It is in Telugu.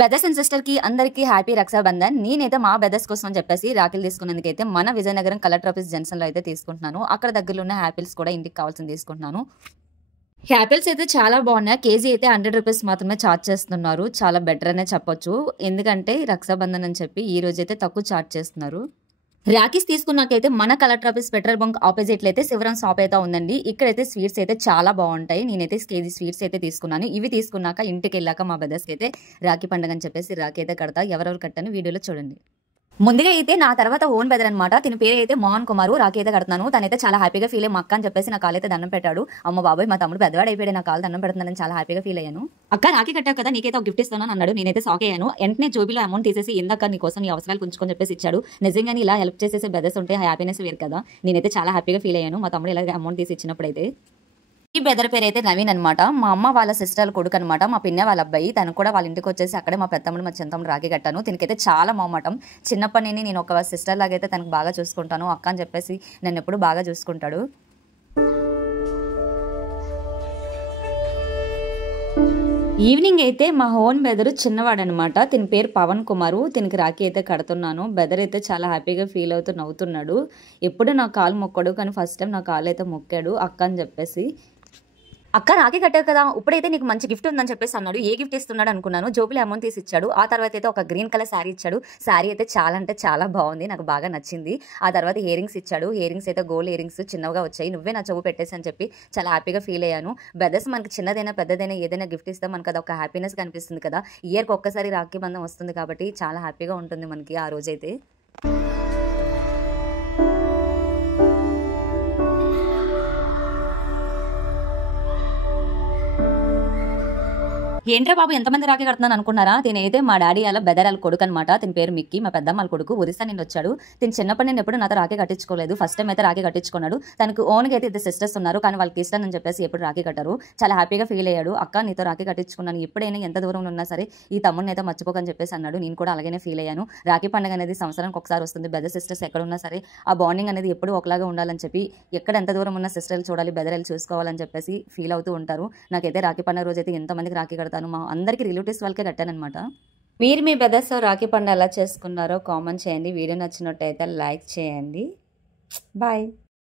బ్రదర్స్ అండ్ సిస్టర్ కి అందరికీ హ్యాపీ రక్షాబంధన్. నేనైతే మా బ్రదర్స్ కోసం అని చెప్పేసి రాఖీలు తీసుకున్నందుకైతే మన విజయనగరం కలెక్టర్ ఆఫీస్ జంక్షన్ లో అయితే తీసుకుంటున్నాను. అక్కడ దగ్గరలో ఉన్న యాపిల్స్ కూడా ఇంటికి కావాల్సింది తీసుకుంటున్నాను. యాపిల్స్ అయితే చాలా బాగున్నాయి. కేజీ అయితే 100 రూపీస్ మాత్రమే ఛార్జ్ చేస్తున్నారు. చాలా బెటర్ అనే చెప్పొచ్చు. ఎందుకంటే రక్షాబంధన్ అని చెప్పి ఈ రోజు అయితే తక్కువ ఛార్జ్ చేస్తున్నారు. రాఖీస్ తీసుకున్నాకైతే మన collector office petrol bunk opposite లో అయితే శివరం షాప్ అయితే ఉందండి. ఇక్కడైతే స్వీట్స్ అయితే చాలా బాగుంటాయి. నేనైతే కేజీ స్వీట్స్ అయితే తీసుకున్నాను. ఇవి తీసుకున్నాక ఇంటికి వెళ్ళాక మా బ్రదర్స్ అయితే రాఖీ పండుగ అని చెప్పేసి రాఖీ అయితే కడతా. ఎవరెవరు కట్టాను వీడియోలో చూడండి. ముందుగా అయితే నా తర్వాత ఓన్ బ్రదర్ అనమాట. తిన పేరు అయితే మోహన్ కుమారు. రాఖీ అయితే కడుతున్నాను. తనైతే చాలా హ్యాపీగా ఫీల్ అయ్యి అక్క అని చెప్పేసి నా కాలు అయితే దండం పెట్టాడు. అమ్మ బాబాయ్ మా తమ్ముడు పెద్దవాడు అయిపోయాడు, నా కాలు దండం పెడుతున్నానని చాలా హ్యాపీగా ఫీల్ అయ్యాను. అక్క రాఖీ కట్టావు కదా, నీకైతే ఒక గిఫ్ట్ ఇస్తాను అన్నాడు. నేనైతే షాక్ అయ్యాను. వెంటనే జోబీలో అమౌంట్ తీసేసి ఇందాక నీ కోసం నీ అవసరాలు ఉంచుకొని చెప్పేసి ఇచ్చాడు. నిజంగానే ఇలా హెల్ప్ చేసేసే బ్రదర్స్ ఉంటే హ్యాపీనెస్ వేరు కదా. నేనైతే చాలా హ్యాపీగా ఫీల్ అయ్యాను మా తమ్ముడు ఇలా అమౌంట్ తీసి ఇచ్చినప్పుడైతే. ఈ బ్రదర్ పేరు అయితే నవీన్ అనమాట. మా అమ్మ వాళ్ళ సిస్టర్ కొడుకు అనమాట. మా పిన్న వాళ్ళ అబ్బాయి. తను కూడా వాళ్ళ ఇంటికి వచ్చేసి అక్కడే మా పెద్దమ్ముడు మా చిన్నతమ్ముడు రాఖీ కట్టాను. దీనికైతే చాలా మొహమాటం. చిన్నప్పటి నుండి నేను ఒక సిస్టర్ లాగైతే తనకు బాగా చూసుకుంటాను. అక్క అని చెప్పేసి నన్ను ఎప్పుడు బాగా చూసుకుంటాడు. ఈవినింగ్ అయితే మా హోన్ బ్రదర్ చిన్నవాడు అనమాట. తిన పేరు పవన్ కుమారు. తినకి రాఖీ అయితే కడుతున్నాను. బ్రదర్ అయితే చాలా హ్యాపీగా ఫీల్ అవుతూ నవ్వుతున్నాడు. ఎప్పుడు నా కాలు మొక్కడు, కానీ ఫస్ట్ టైం నా కాలు అయితే మొక్కాడు అక్క అని చెప్పేసి. అక్క రాఖీ కట్టావు కదా, ఇప్పుడైతే నీకు మంచి గిఫ్ట్ ఉందని చెప్పేసి అన్నాడు. ఏ గిఫ్ట్ ఇస్తున్నాడు అనుకున్నాను. జోబులు అమౌంట్ తీసి ఇచ్చాడు. ఆ తర్వాత అయితే ఒక గ్రీన్ కలర్ శారీ ఇచ్చాడు. శారీ అయితే చాలా అంటే చాలా బాగుంది, నాకు బాగా నచ్చింది. ఆ తర్వాత ఇయర్ రింగ్స్ ఇచ్చాడు. ఇయర్ రింగ్స్ అయితే గోల్డ్ ఇయర్ రింగ్స్ చిన్నగా వచ్చాయి. నువ్వే నా చెవు పెట్టేసి అని చెప్పి చాలా హ్యాపీగా ఫీల్ అయ్యాను. బ్రదర్స్ మనకి చిన్నదైనా పెద్దదైనా ఏదైనా గిఫ్ట్ ఇస్తే మనకు అది ఒక హ్యాపీనెస్ కనిపిస్తుంది కదా. ఇయర్కి ఒక్కసారి రాఖీ బంధం వస్తుంది కాబట్టి చాలా హ్యాపీగా ఉంటుంది మనకి ఆ రోజైతే. ఏంట్రా బాబు ఎంతమంది రాఖీ కడుతున్నాను అనుకున్నారా? తినైతే మా డాడీ అలా బెదరాల కొడుకు అనమాట. తిన పేరు మిక్కి. మా పెద్దమ్మ కొడుకు ఒరిస్సా నుండి వచ్చాడు. తిని చిన్నప్పటి నేను ఎప్పుడు నాతో రాఖీ కట్టించుకోలేదు. ఫస్ట్ టైం అయితే రాఖీ కట్టించుకున్నాడు. తనకు ఓన్గా అయితే ఇద్దరు సిస్టర్స్ ఉన్నారు, కానీ వాళ్ళకి ఇష్టం అని చెప్పేసి ఎప్పుడు రాఖీ కట్టారు. చాలా హ్యాపీగా ఫీల్ అయ్యాడు. అక్క నీతో రాఖీ కట్టించుకున్నాను, ఎప్పుడైనా ఎంత దూరంలో ఉన్నా సరే ఈ తమ్ముడిని అయితే మర్చిపోకని చెప్పేసి అన్నాడు. నేను కూడా అలాగే ఫీల్ అయ్యాను. రాఖీ పండుగ అనేది సంవత్సరానికి ఒకసారి వస్తుంది. బ్రదర్ సిస్టర్స్ ఎక్కడ ఉన్నా సరే ఆ బాండింగ్ అనేది ఎప్పుడు ఒకలాగా ఉండాలని చెప్పి, ఎక్కడ ఎంత దూరం ఉన్న సిస్టర్లు చూడాలి, బెదరలు చూసుకోవాలని చెప్పేసి ఫీల్ అవుతూ ఉంటారు. నాకైతే రాఖీ పండుగ రోజు అయితే ఎంతమందికి రాఖీ కడతాను. మా అందరికీ రిలేటివ్స్ వాళ్ళకే కట్టానమాట. మీరు మీ బ్రదర్స్ రాఖీ పండుగ ఎలా చేసుకున్నారో కామెంట్ చేయండి. వీడియో నచ్చినట్టయితే లైక్ చేయండి. బాయ్.